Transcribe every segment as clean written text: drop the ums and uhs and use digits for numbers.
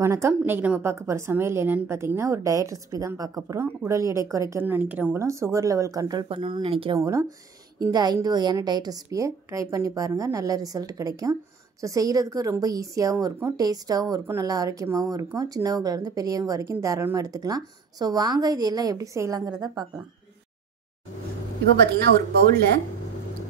வணக்கம். இன்றைக்கி நம்ம பார்க்க போகிற சமையல் என்னென்னு பார்த்தீங்கன்னா, ஒரு டயட் ரெசிபி தான் பார்க்க போகிறோம். உடல் எடை குறைக்கணும்னு நினைக்கிறவங்களும், சுகர் லெவல் கண்ட்ரோல் பண்ணணும்னு நினைக்கிறவங்களும் இந்த 5 வகையான டயட் ரெசிபியை ட்ரை பண்ணி பாருங்கள். நல்ல ரிசல்ட் கிடைக்கும். ஸோ செய்கிறதுக்கு ரொம்ப ஈஸியாகவும் இருக்கும், டேஸ்ட்டாகவும் இருக்கும், நல்லா ஆரோக்கியமாகவும் இருக்கும். சின்னவங்கலேருந்து பெரியவங்க வரைக்கும் தாராளமாக எடுத்துக்கலாம். ஸோ வாங்க இது எல்லாம் எப்படி செய்யலாங்கிறத பார்க்கலாம். இப்போ பார்த்தீங்கன்னா ஒரு பவுலில்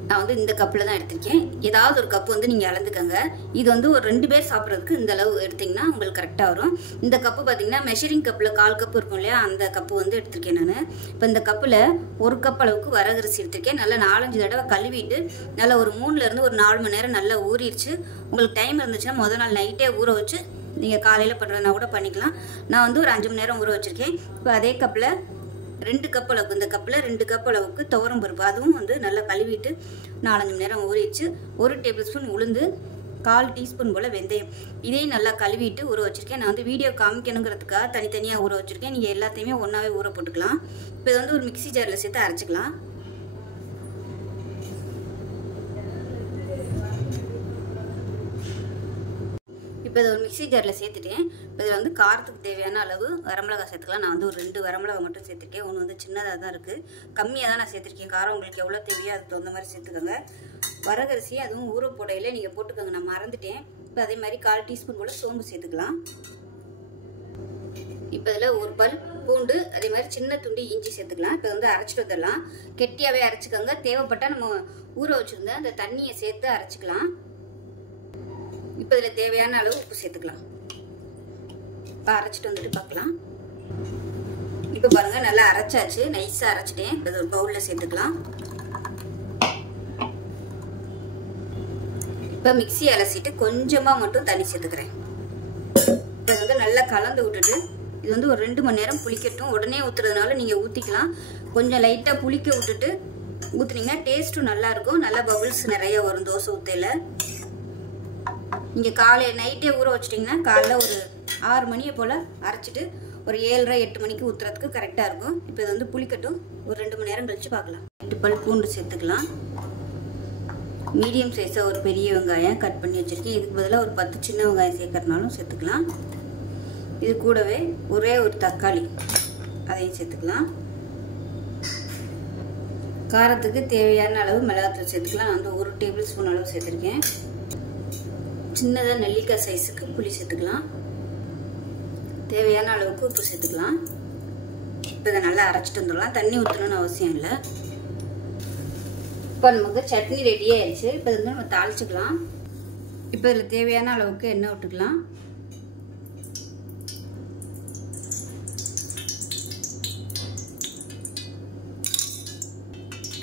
நான் வந்து இந்த கப்பில் தான் எடுத்திருக்கேன். ஏதாவது ஒரு கப்பு வந்து நீங்கள் அளந்துக்கங்க. இது வந்து ஒரு 2 பேர் சாப்பிட்றதுக்கு இந்த அளவு எடுத்திங்கன்னா உங்களுக்கு கரெக்டாக வரும். இந்த கப்பு பார்த்தீங்கன்னா மெஷரிங் கப்பில் 1/4 கப்பு இருக்கும் இல்லையா, அந்த கப்பு வந்து எடுத்திருக்கேன் நான். இப்போ இந்த கப்பில் 1 கப் அளவுக்கு வரகரிசி எடுத்திருக்கேன். நல்லா 4-5 தடவை கழுவிட்டு நல்லா ஒரு 3லேருந்து ஒரு 4 மணி நேரம் நல்லா ஊறிடுச்சு. உங்களுக்கு டைம் இருந்துச்சுன்னா முதல் நாள் நைட்டே ஊற வச்சு நீங்கள் காலையில் பண்ணுறதுனா கூட பண்ணிக்கலாம். நான் வந்து ஒரு 5 மணி நேரம் ஊற வச்சுருக்கேன். இப்போ அதே கப்பில் 2 கப் அளவுக்கு, இந்த கப்பில் 2 கப் அளவுக்கு துவரம் பருப்பு, அதுவும் வந்து நல்லா கழுவிட்டு 4-5 மணி நேரம் ஊறிச்சு. 1 டேபிள் ஸ்பூன் உளுந்து, 1/4 டீஸ்பூன் போல் வெந்தயம், இதையும் நல்லா கழுவிட்டு ஊற வச்சுருக்கேன். நான் வந்து வீடியோ காமிக்கணுங்கிறதுக்காக தனித்தனியாக ஊற வச்சுருக்கேன். நீங்கள் எல்லாத்தையுமே ஒன்றாவே ஊற போட்டுக்கலாம். இப்போ இதை வந்து ஒரு மிக்சி ஜாரில் சேர்த்து அரைச்சிக்கலாம். இப்போ இதை ஒரு மிக்சி ஜாரில் சேர்த்துட்டேன். இப்போ இதில் வந்து காரத்துக்கு தேவையான அளவு வரமிளகா சேர்த்துக்கலாம். நான் வந்து ஒரு 2 வரமிளகா மட்டும் சேர்த்துருக்கேன். ஒன்று வந்து சின்னதாக தான் இருக்குது, கம்மியாக தான் நான் சேர்த்துருக்கேன். காரம் உங்களுக்கு எவ்வளோ தேவையோ அதுக்கு தகுந்த மாதிரி சேர்த்துக்கோங்க. வரகரிசி அதுவும் ஊற போடையில் நீங்கள் போட்டுக்கோங்க, நான் மறந்துட்டேன். இப்போ அதே மாதிரி 1/4 டீஸ்பூன் போல் சோம்பு சேர்த்துக்கலாம். இப்போ இதில் ஒரு பல் பூண்டு, அதே மாதிரி சின்ன துண்டு இஞ்சி சேர்த்துக்கலாம். இப்போ வந்து அரைச்சிட்டு வந்துடலாம். கெட்டியாகவே அரைச்சிக்கோங்க. தேவைப்பட்டால் நம்ம ஊற வச்சுருந்த அந்த தண்ணியை சேர்த்து அரைச்சிக்கலாம். இப்போ இதில் தேவையான அளவு உப்பு சேர்த்துக்கலாம். இப்போ அரைச்சிட்டு வந்துட்டு பார்க்கலாம். இப்போ பாருங்கள் நல்லா அரைச்சாச்சு, நைஸாக அரைச்சிட்டேன். இப்போ ஒரு பவுலில் சேர்த்துக்கலாம். இப்போ மிக்சி அலசிட்டு கொஞ்சமாக மட்டும் தண்ணி சேர்த்துக்கிறேன். இப்போ வந்து நல்லா கலந்து விட்டுட்டு இது வந்து ஒரு 2 மணி நேரம் புளிக்கட்டும். உடனே ஊற்றுறதுனால நீங்கள் ஊற்றிக்கலாம். கொஞ்சம் லைட்டாக புளிக்க விட்டுட்டு ஊற்றுனீங்கன்னா டேஸ்ட்டும் நல்லாயிருக்கும். நல்லா பபுள்ஸ் நிறையா வரும் தோசை ஊற்றையில். நீங்கள் காலையில் நைட்டே ஊற வச்சிட்டிங்கன்னா காலைல ஒரு 6 மணியை போல் அரைச்சிட்டு ஒரு 7:30-8 மணிக்கு ஊற்றுறதுக்கு கரெக்டாக இருக்கும். இப்போ இது வந்து புளிக்கட்டும். ஒரு 2 மணி நேரம் கழித்து பார்க்கலாம். 8 பல் பூண்டு சேர்த்துக்கலாம். மீடியம் சைஸாக ஒரு பெரிய வெங்காயம் கட் பண்ணி வச்சுருக்கேன். இதுக்கு பதிலாக ஒரு 10 சின்ன வெங்காயம் சேர்க்கறதுனாலும் சேர்த்துக்கலாம். இது கூடவே ஒரே ஒரு தக்காளி, அதையும் சேர்த்துக்கலாம். காரத்துக்கு தேவையான அளவு மிளகாத்தூள் சேர்த்துக்கலாம். நான் வந்து 1 டேபிள் ஸ்பூன் அளவு சேர்த்துருக்கேன். சின்னதாக நெல்லிக்காய் சைஸுக்கு புளி சேர்த்துக்கலாம். தேவையான அளவுக்கு உப்பு சேர்த்துக்கலாம். இப்போ இதை நல்லா அரைச்சிட்டு வந்துடலாம். தண்ணி ஊற்றணும்னு அவசியம் இல்லை. இப்போ நமக்கு சட்னி ரெடி ஆயிடுச்சு. இப்போ இது வந்து நம்ம தாளிச்சுக்கலாம். இப்போ இதில் தேவையான அளவுக்கு எண்ணெய் விட்டுக்கலாம்.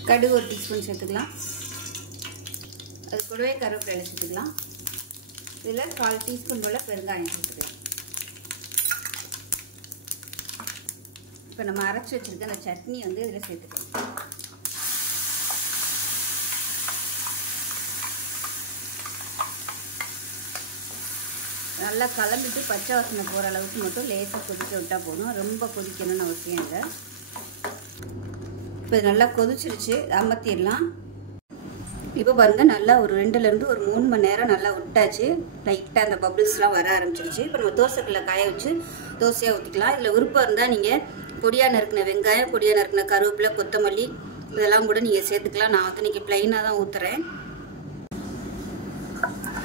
கடுகு 1 டீஸ்பூன் சேர்த்துக்கலாம். அது கூடவே கருவேப்பிலை சேர்த்துக்கலாம். இதில் 1/4 டீஸ்பூன் போல் பெருங்காயம் சேர்த்துக்கலாம். இப்போ நம்ம அரைச்சி வச்சுருக்க அந்த சட்னி வந்து இதில் சேர்த்துக்கலாம். நல்லா கலந்துட்டு பச்சை வாசனை போகிற அளவுக்கு மட்டும் லேசாக கொதிக்க விட்டால் போதும். ரொம்ப கொதிக்கணும்னு அவசியம் இல்லை. இப்போ நல்லா கொதிச்சிருச்சு, அமர்த்திடலாம். இப்போ பாருங்கள் நல்லா ஒரு 2லேருந்து ஒரு 3 மணி நேரம் நல்லா விட்டாச்சு. லைட்டாக அந்த பபிள்ஸ்லாம் வர ஆரம்பிச்சிருச்சு. இப்போ நம்ம தோசைக்கல்ல காய வச்சு தோசையாக ஊற்றிக்கலாம். இதில் விருப்பம் இருந்தால் நீங்கள் பொடியாக நறுக்கின வெங்காயம், பொடியாக நறுக்கின கருவேப்பிலை, கொத்தமல்லி இதெல்லாம் கூட நீங்கள் சேர்த்துக்கலாம். நான் வந்து இன்றைக்கி ப்ளைனாக தான் ஊற்றுறேன்.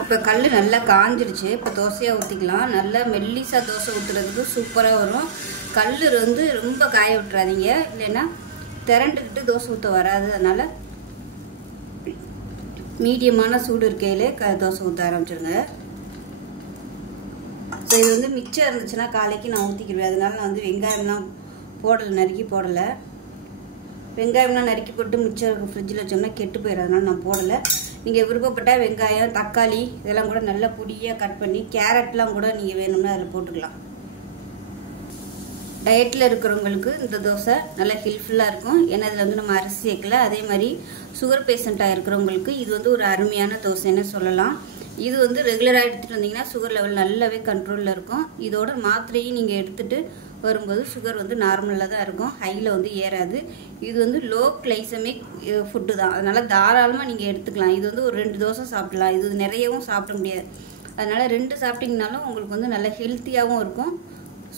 இப்போ கல் நல்லா காஞ்சிருச்சு. இப்போ தோசையாக ஊற்றிக்கலாம். நல்லா மெல்லிசாக தோசை ஊற்றுறதுக்கு சூப்பராக வரும். கல் வந்து ரொம்ப காய விட்டுறாதீங்க, இல்லைன்னா திரண்டுக்கிட்டு தோசை ஊற்ற வராது. அதனால் மீடியமான சூடு இருக்கையிலே தோசை ஊற்ற ஆரம்பிச்சிருங்க. ஸோ இது வந்து மிச்சம் இருந்துச்சுன்னா காலைக்கு நான் ஊற்றிக்கிடுவேன். அதனால நான் வந்து வெங்காயம்லாம் நறுக்கி போடலை. வெங்காயம்லாம் நறுக்கி போட்டு மிச்சம் ஃப்ரிட்ஜில் வச்சோம்னா கெட்டு போயிடும். அதனால நான் போடலை. நீங்கள் விருப்பப்பட்டால் வெங்காயம், தக்காளி இதெல்லாம் கூட நல்லா பொடியாக கட் பண்ணி, கேரட்லாம் கூட நீங்கள் வேணும்னா அதில் போட்டுக்கலாம். டயட்டில் இருக்கிறவங்களுக்கு இந்த தோசை நல்லா ஹெல்ப்ஃபுல்லாக இருக்கும். ஏன்னா இதில் வந்து நம்ம அரிசி சேர்க்கல. அதே மாதிரி சுகர் பேஷண்ட்டாக இருக்கிறவங்களுக்கு இது வந்து ஒரு அருமையான தோசைன்னு சொல்லலாம். இது வந்து ரெகுலராக எடுத்துகிட்டு வந்தீங்கன்னா சுகர் லெவல் நல்லாவே கண்ட்ரோலில் இருக்கும். இதோட மாத்திரையும் நீங்கள் எடுத்துகிட்டு வரும்போது சுகர் வந்து நார்மலாக தான் இருக்கும், ஹையில் வந்து ஏறாது. இது வந்து லோ கிளைசமிக் ஃபுட்டு தான். அதனால் தாராளமாக நீங்கள் எடுத்துக்கலாம். இது வந்து ஒரு 2 தோசை சாப்பிடலாம். இது நிறையவும் சாப்பிட முடியாது. அதனால் 2 சாப்பிட்டிங்கனாலும் உங்களுக்கு வந்து நல்ல ஹெல்த்தியாகவும் இருக்கும்.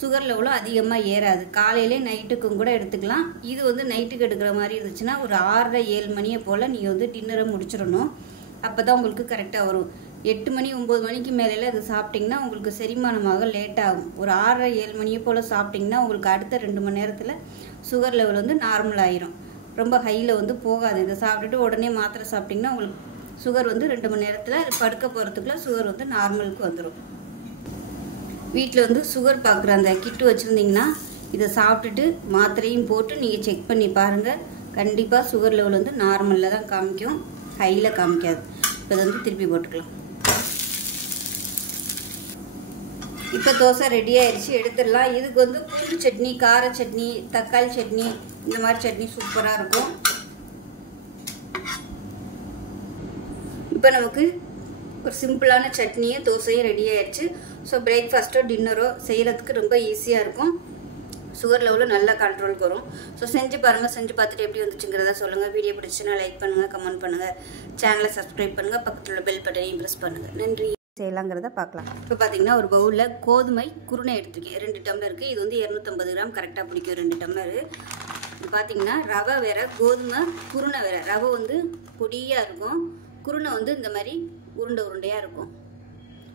சுகர் லெவலும் அதிகமாக ஏறாது. காலையிலே நைட்டுக்கும் கூட எடுத்துக்கலாம். இது வந்து நைட்டுக்கு எடுக்கிற மாதிரி இருந்துச்சுன்னா ஒரு 6:30 7 மணியை போல் நீங்கள் வந்து டின்னரை முடிச்சிடணும். அப்போ தான் உங்களுக்கு கரெக்டாக வரும். 8 மணி 9 மணிக்கு மேலே இது சாப்பிட்டிங்கன்னா உங்களுக்கு செரிமானமாக லேட் ஆகும். ஒரு 6:30 7 மணியை போல் சாப்பிட்டிங்கன்னா உங்களுக்கு அடுத்த 2 மணி நேரத்தில் சுகர் லெவல் வந்து நார்மல் ஆயிரும். ரொம்ப ஹையில் வந்து போகாது. இதை சாப்பிட்டுட்டு உடனே மாத்திரை சாப்பிட்டிங்கன்னா உங்களுக்கு சுகர் வந்து 2 மணி நேரத்தில் படுக்க போகிறதுக்குள்ள சுகர் வந்து நார்மலுக்கு வந்துடும். வீட்டில் வந்து சுகர் பார்க்குற அந்த கிட்டு வச்சுருந்தீங்கன்னா இதை சாப்பிட்டுட்டு மாத்திரையும் போட்டு நீங்கள் செக் பண்ணி பாருங்கள். கண்டிப்பாக சுகர் லெவல் வந்து நார்மலில் தான் காமிக்கும், ஹையில் காமிக்காது. இப்போ இதை வந்து திருப்பி போட்டுக்கலாம். இப்போ தோசை ரெடி ஆயிடுச்சு, எடுத்துடலாம். இதுக்கு வந்து பூண்டு சட்னி, கார சட்னி, தக்காளி சட்னி, இந்த மாதிரி சட்னி சூப்பராக இருக்கும். இப்போ நமக்கு ஒரு சிம்பிளான சட்னியும் தோசையும் ரெடி ஆயிடுச்சு. ஸோ பிரேக்ஃபாஸ்ட்டோ டின்னரோ செய்கிறதுக்கு ரொம்ப ஈஸியாக இருக்கும். சுகர் லெவலும் நல்லா கண்ட்ரோலுக்கு வரும். ஸோ செஞ்சு பாருங்கள். செஞ்சு பார்த்துட்டு எப்படி வந்துச்சுங்கிறத சொல்லுங்கள். வீடியோ பிடிச்சுன்னா லைக் பண்ணுங்கள், கமெண்ட் பண்ணுங்கள், சேனலை சப்ஸ்கிரைப் பண்ணுங்கள், பக்கத்தில் உள்ள பெல் பட்டனையும் ப்ரெஸ் பண்ணுங்கள். நன்றி. செய்யலாங்கிறத பார்க்கலாம். இப்போ பார்த்தீங்கன்னா ஒரு பவுலில் கோதுமை குருணை எடுத்துருக்கேன். 2 டம்ளருக்கு. இது வந்து 250 கிராம் கரெக்டாக பிடிக்கும் 2 டம்ளரு. இது பார்த்தீங்கன்னா ரவை வேறு, கோதுமை குருணை வேறு. ரவை வந்து பொடியாக இருக்கும், குருணை வந்து இந்த மாதிரி உருண்டை உருண்டையாக இருக்கும்.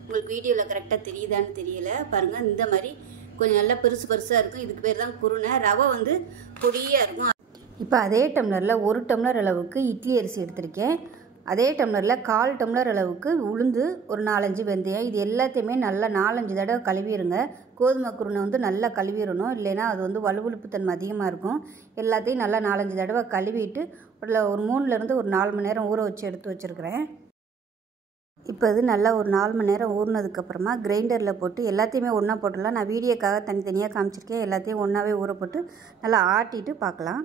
உங்களுக்கு வீடியோவில் கரெக்டாக தெரியுதான்னு தெரியல பாருங்கள். இந்த மாதிரி கொஞ்சம் நல்லா பெருசாக இருக்கும். இதுக்கு பேர் தான் குருணை. ரவை வந்து பொடியாக இருக்கும். இப்போ அதே டம்ளரில் 1 டம்ளர் அளவுக்கு இட்லி அரிசி எடுத்திருக்கேன். அதே டம்ளரில் 1/4 டம்ளர் அளவுக்கு உளுந்து, ஒரு 4-5 வெந்தயம். இது எல்லாத்தையுமே நல்லா 4-5 தடவை கழுவிடுங்க. கோதுமை குருணை வந்து நல்லா கழுவிடணும், இல்லைன்னா அது வந்து வலுவழுப்பு தன்மை அதிகமாக இருக்கும். எல்லாத்தையும் நல்லா 4-5 தடவை கழுவிட்டு ஒரு 3லேருந்து ஒரு 4 மணி நேரம் ஊற வச்சு எடுத்து வச்சுருக்கிறேன். இப்போ இது நல்லா ஒரு 4 மணி நேரம் ஊறினதுக்கப்புறமா கிரைண்டரில் போட்டு எல்லாத்தையுமே ஒன்றா போட்டுடலாம். நான் வீடியோக்காக தனித்தனியாக காமிச்சிருக்கேன். எல்லாத்தையும் ஒன்றாவே ஊற போட்டு நல்லா ஆட்டிட்டு பார்க்கலாம்.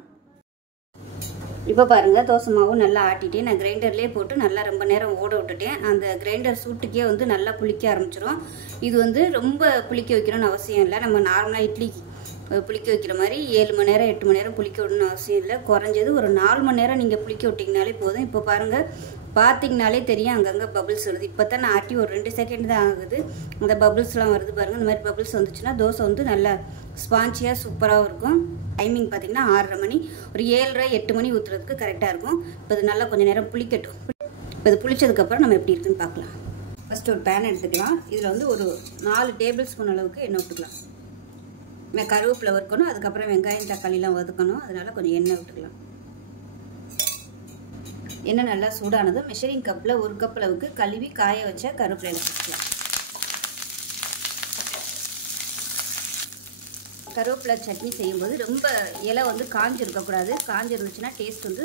இப்போ பாருங்கள், தோசை மாவு நல்லா ஆட்டிட்டேன். நான் கிரைண்டர்லேயே போட்டு நல்லா ரொம்ப நேரம் ஓட விட்டுட்டேன். அந்த கிரைண்டர் சூட்டுக்கே வந்து நல்லா புளிக்க ஆரம்பிச்சிடும். இது வந்து ரொம்ப புளிக்க வைக்கணும்னு அவசியம் இல்லை. நம்ம நார்மலாக இட்லி புளிக்க வைக்கிற மாதிரி 7 மணி நேரம் 8 மணி நேரம் புளிக்க விடணும்னு அவசியம் இல்லை. குறைஞ்சது ஒரு 4 மணி நேரம் நீங்கள் புளிக்க விட்டிங்கனாலே போதும். இப்போ பாருங்கள், பார்த்திங்கனாலே தெரியும் அங்கங்கே பபிள்ஸ் வருது. இப்போ தான் நான் ஆட்டி ஒரு 2 செகண்ட் தான் ஆகுது. அந்த பபிள்ஸ்லாம் வருது பாருங்கள். இந்த மாதிரி பபிள்ஸ் வந்துச்சுன்னா தோசை வந்து நல்லா ஸ்பான்ச்சியாக சூப்பராக இருக்கும். டைமிங் பார்த்திங்கன்னா 6:30 மணி, ஒரு 7:30 8 மணி ஊற்றுறதுக்கு கரெக்டாக இருக்கும். இப்போ இது நல்லா கொஞ்சம் நேரம் புளிக்கட்டும். இப்போ இது புளிச்சதுக்கப்புறம் நம்ம எப்படி இருக்குன்னு பார்க்கலாம். ஃபஸ்ட்டு ஒரு பேன் எடுத்துக்கலாம். இதில் வந்து ஒரு 4 டேபிள் ஸ்பூன் அளவுக்கு எண்ணெய் விட்டுக்கலாம். கருவேப்பிலை வறுக்கணும், அதுக்கப்புறம் வெங்காயம் தக்காளிலாம் வதக்கணும். அதனால் கொஞ்சம் எண்ணெய் விட்டுக்கலாம். எண்ணெய் நல்லா சூடானதும் மெஷரிங் கப்பில் 1 கப் அளவுக்கு கழுவி காய வச்ச கருவேப்பிலை வச்சுக்கலாம். கருவேப்பிலை சட்னி செய்யும்போது ரொம்ப இலை வந்து காஞ்சிருக்கக்கூடாது. காஞ்சிருந்துச்சுன்னா டேஸ்ட் வந்து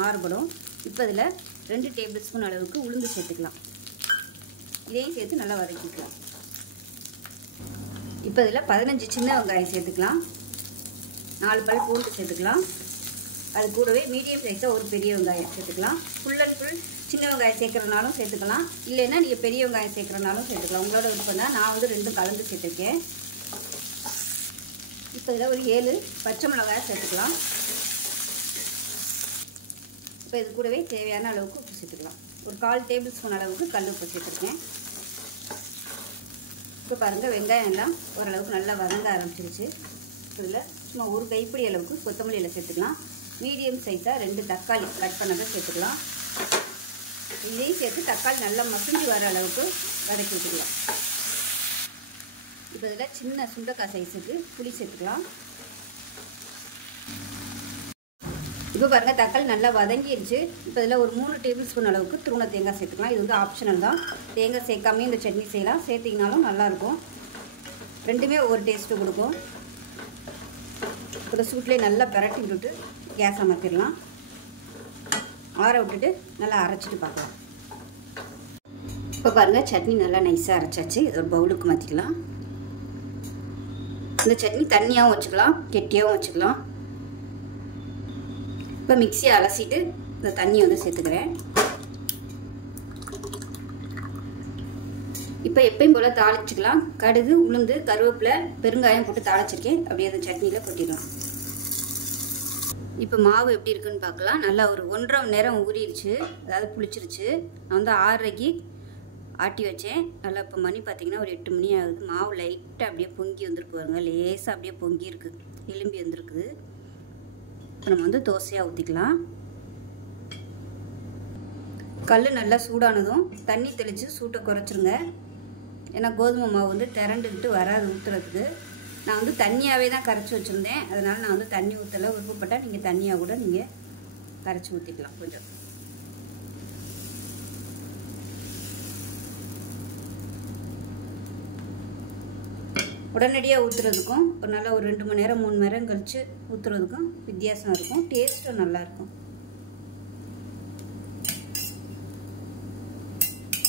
மாறுபடும். இப்போ இதில் 2 டேபிள் ஸ்பூன் அளவுக்கு உளுந்து சேர்த்துக்கலாம். இதையும் சேர்த்து நல்லா வதக்கிக்கலாம். இப்போ இதில் 15 சின்ன வெங்காயம் சேர்த்துக்கலாம். 4 பல் பூண்டு சேர்த்துக்கலாம். அது கூடவே மீடியம் சைஸாக ஒரு பெரிய வெங்காயம் சேர்த்துக்கலாம். ஃபுல் அண்ட் ஃபுல் சின்ன வெங்காயம் சேர்க்குறனாலும் சேர்த்துக்கலாம், இல்லைன்னா நீங்கள் பெரிய வெங்காயம் சேர்க்குறனாலும் சேர்த்துக்கலாம். உங்களோட விருப்பம் தான். நான் வந்து 2 கலந்து சேர்த்துருக்கேன். இப்போ இதில் ஒரு 7 பச்சை மிளகாய் சேர்த்துக்கலாம். இப்போ இது கூடவே தேவையான அளவுக்கு உப்பு சேர்த்துக்கலாம். ஒரு 1/4 டேபிள் ஸ்பூன் அளவுக்கு கல் உப்பு சேர்த்துருக்கேன். இப்போ பாருங்கள், வெங்காயம் எல்லாம் ஓரளவுக்கு நல்லா வதங்க ஆரம்பிச்சிருச்சு. இதில் சும்மா ஒரு கைப்பிடி அளவுக்கு கொத்தமல்லி இலை சேர்த்துக்கலாம். மீடியம் சைஸாக 2 தக்காளி கட் பண்ணதை சேர்த்துக்கலாம். இதையும் சேர்த்து தக்காளி நல்லா மசிஞ்சு வர அளவுக்கு வதக்கி விட்டுக்கலாம். இப்போ இதில் சின்ன சுண்டைக்காய் சைஸுக்கு புளி சேர்த்துக்கலாம். இப்போ பாருங்கள், தக்காளி நல்லா வதங்கிடுச்சு. இப்போ இதில் ஒரு 3 டேபிள் ஸ்பூன் அளவுக்கு துருவன தேங்காய் சேர்த்துக்கலாம். இது வந்து ஆப்ஷனல் தான். தேங்காய் சேர்க்காமே இந்த சட்னி செய்யலாம். சேர்த்திங்கனாலும் நல்லாயிருக்கும். ரெண்டுமே ஒரு டேஸ்ட்டு கொடுக்கும். இப்போ சூட்லேயே நல்லா பரட்டி விட்டுட்டு கேஸ் அமர்த்திடலாம். ஆற விட்டுட்டு நல்லா அரைச்சிட்டு பார்க்கலாம். இப்போ பாருங்கள், சட்னி நல்லா நைஸாக அரைச்சாச்சு. இது ஒரு பவுலுக்கு மாற்றிக்கலாம். இந்த சட்னி தண்ணியாகவும் வச்சுக்கலாம், கெட்டியாகவும் வச்சுக்கலாம். இப்போ மிக்சியை அலசிட்டு இந்த தண்ணியை வந்து சேர்த்துக்கிறேன். இப்போ எப்பயும் போல் தாளிச்சிக்கலாம். கடுகு, உளுந்து, கருவேப்பிலை, பெருங்காயம் போட்டு தாளிச்சிருக்கேன். அப்படியே அந்த சட்னியில் கொட்டிடலாம். இப்போ மாவு எப்படி இருக்குன்னு பார்க்கலாம். நல்லா ஒரு 1.5 மணி நேரம் ஊறிடுச்சு, அதாவது புளிச்சிருச்சு. நான் வந்து 6:30க்கு ஆட்டி வச்சேன். நல்லா இப்போ மணி பார்த்திங்கன்னா ஒரு 8 மணி ஆகுது. மாவு லைட்டாக அப்படியே பொங்கி வந்துருக்கு பாருங்க. லேசாக அப்படியே பொங்கி இருக்குது, எலும்பி வந்துருக்குது. இப்போ நம்ம வந்து தோசையாக ஊற்றிக்கலாம். கல் நல்லா சூடானதும் தண்ணி தெளித்து சூட்டை குறைச்சிருங்க. ஏன்னா கோதுமை மாவு வந்து திரண்டுக்கிட்டு வராது ஊற்றுறதுக்கு. நான் வந்து தண்ணியாகவே தான் கரைச்சி வச்சுருந்தேன். அதனால் நான் வந்து தண்ணி ஊற்றலை. விருப்பப்பட்டால் நீங்கள் தண்ணியாக கூட நீங்கள் கரைச்சி ஊற்றிக்கலாம். கொஞ்சம் உடனடியாக ஊற்றுறதுக்கும் ஒரு நல்லா ஒரு 2 மணி நேரம் 3 மணி நேரம் கழித்து ஊற்றுறதுக்கும் வித்தியாசம் இருக்கும். டேஸ்ட்டும் நல்லாயிருக்கும்.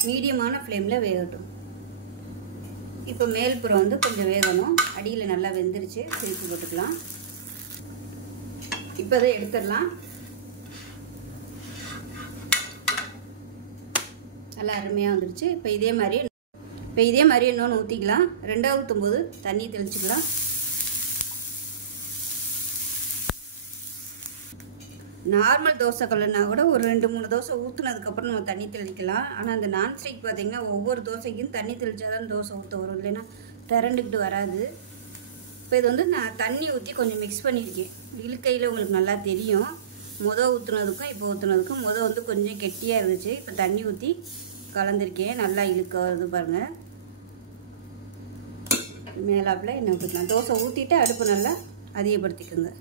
மீடியமான ஃப்ளேமில் வேகட்டும். இப்போ மேல்புறம் வந்து கொஞ்சம் வேகணும். அடியில் நல்லா வெந்துருச்சு. திருப்பி போட்டுக்கலாம். இப்போ அதை எடுத்துடலாம். நல்லா அருமையாக வந்துருச்சு. இப்போ இதே மாதிரி இன்னொன்று ஊற்றிக்கலாம். ரெண்டாவது ஊற்றும்போது தண்ணி தெளிச்சுக்கலாம். நார்மல் தோசை கல்லுனா கூட ஒரு 2-3 தோசை ஊற்றுனதுக்கப்புறம் நம்ம தண்ணி தெளிக்கலாம். ஆனால் அந்த நான்ஸ்டிக் பார்த்திங்கன்னா ஒவ்வொரு தோசைக்கும் தண்ணி தெளித்தா தான் தோசை ஊற்ற வரும், இல்லைன்னா திரண்டுக்கிட்டு வராது. இப்போ இது வந்து நான் தண்ணி ஊற்றி கொஞ்சம் மிக்ஸ் பண்ணியிருக்கேன். இழுக்கையில் உங்களுக்கு நல்லா தெரியும். ஊற்றுனதுக்கும் இப்போ ஊற்றுனதுக்கும் வந்து கொஞ்சம் கெட்டியாக இருந்துச்சு. இப்போ தண்ணி ஊற்றி கலந்துருக்கேன். நல்லா இழுக்க வருது பாருங்கள். மேலாப்பில் எண்ணெய் ஊற்றிக்கலாம். தோசை ஊற்றிட்டு அடுப்பு நல்லா அதிகப்படுத்திக்கோங்க.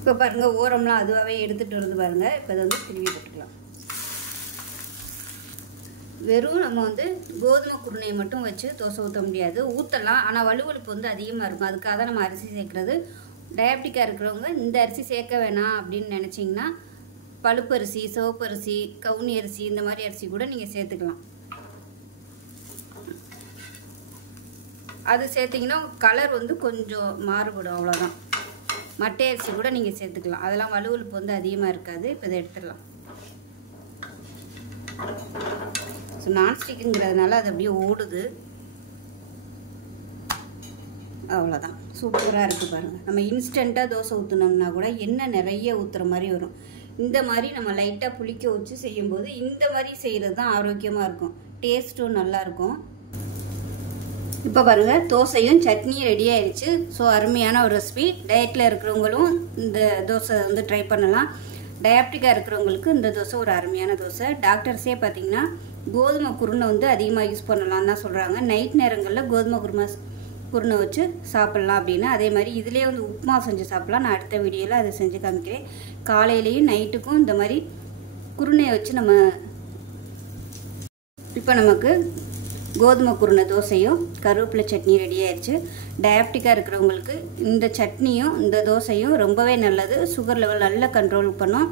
இப்போ பாருங்கள் ஓரம்லாம் அதுவாகவே எடுத்துகிட்டு வருது பாருங்கள். இப்போ அதை வந்து திருவி போட்டுக்கலாம். வெறும் நம்ம வந்து கோதுமை குருணையை மட்டும் வச்சு தோசை ஊற்ற முடியாது. ஊற்றலாம், ஆனால் வலுவழுப்பு வந்து அதிகமாக இருக்கும். அதுக்காக தான் நம்ம அரிசி சேர்க்குறது. டயபெட்டிக்காக இருக்கிறவங்க இந்த அரிசி சேர்க்க வேணாம் அப்படின்னு நினச்சிங்கன்னா பழுப்பு அரிசி, சிவப்பு அரிசி, கவுனி அரிசி இந்த மாதிரி அரிசி கூட நீங்கள் சேர்த்துக்கலாம். அது சேர்த்திங்கன்னா கலர் வந்து கொஞ்சம் மாறுபடும், அவ்வளோதான். மட்டை அரிசி கூட நீங்கள் சேர்த்துக்கலாம். அதெல்லாம் வலுவழுப்பு வந்து அதிகமாக இருக்காது. இப்போ இதை எடுத்துடலாம். ஸோ நான்ஸ்டிக்குங்கிறதுனால அது அப்படியே ஓடுது. அவ்வளோதான். சூப்பராக இருக்குது பாருங்கள். நம்ம இன்ஸ்டண்ட்டாக தோசை ஊற்றினோம்னா கூட எண்ணெய் நிறைய ஊற்றுற மாதிரி வரும். இந்த மாதிரி நம்ம லைட்டாக புளிக்க வச்சு செய்யும்போது இந்த மாதிரி செய்கிறது தான் ஆரோக்கியமாக இருக்கும். டேஸ்ட்டும் நல்லாயிருக்கும். இப்போ பாருங்கள் தோசையும் சட்னியும் ரெடி ஆயிடுச்சு. ஸோ அருமையான ஒரு ரெசிபி. டயட்டில் இருக்கிறவங்களும் இந்த தோசை வந்து ட்ரை பண்ணலாம். டயபெட்டிக்காக இருக்கிறவங்களுக்கு இந்த தோசை ஒரு அருமையான தோசை. டாக்டர்ஸே பார்த்திங்கன்னா கோதுமை குருணை வந்து அதிகமாக யூஸ் பண்ணலாம் தான் சொல்கிறாங்க. நைட் நேரங்களில் கோதுமை குருணை வச்சு சாப்பிட்லாம் அப்படின்னு. அதே மாதிரி இதிலே வந்து உப்புமா செஞ்சு சாப்பிட்லாம். நான் அடுத்த வீடியோவில் அதை செஞ்சு காமிக்கிறேன். காலையிலையும் நைட்டுக்கும் இந்த மாதிரி குருணையை வச்சு நம்ம இப்போ நமக்கு கோதுமை குருணை தோசையும் கருவேப்பிலை சட்னி ரெடி ஆயிடுச்சு. டயபெட்டிக்காக இருக்கிறவங்களுக்கு இந்த சட்னியும் இந்த தோசையும் ரொம்பவே நல்லது. சுகர் லெவல் நல்லா கண்ட்ரோல் பண்ணும்.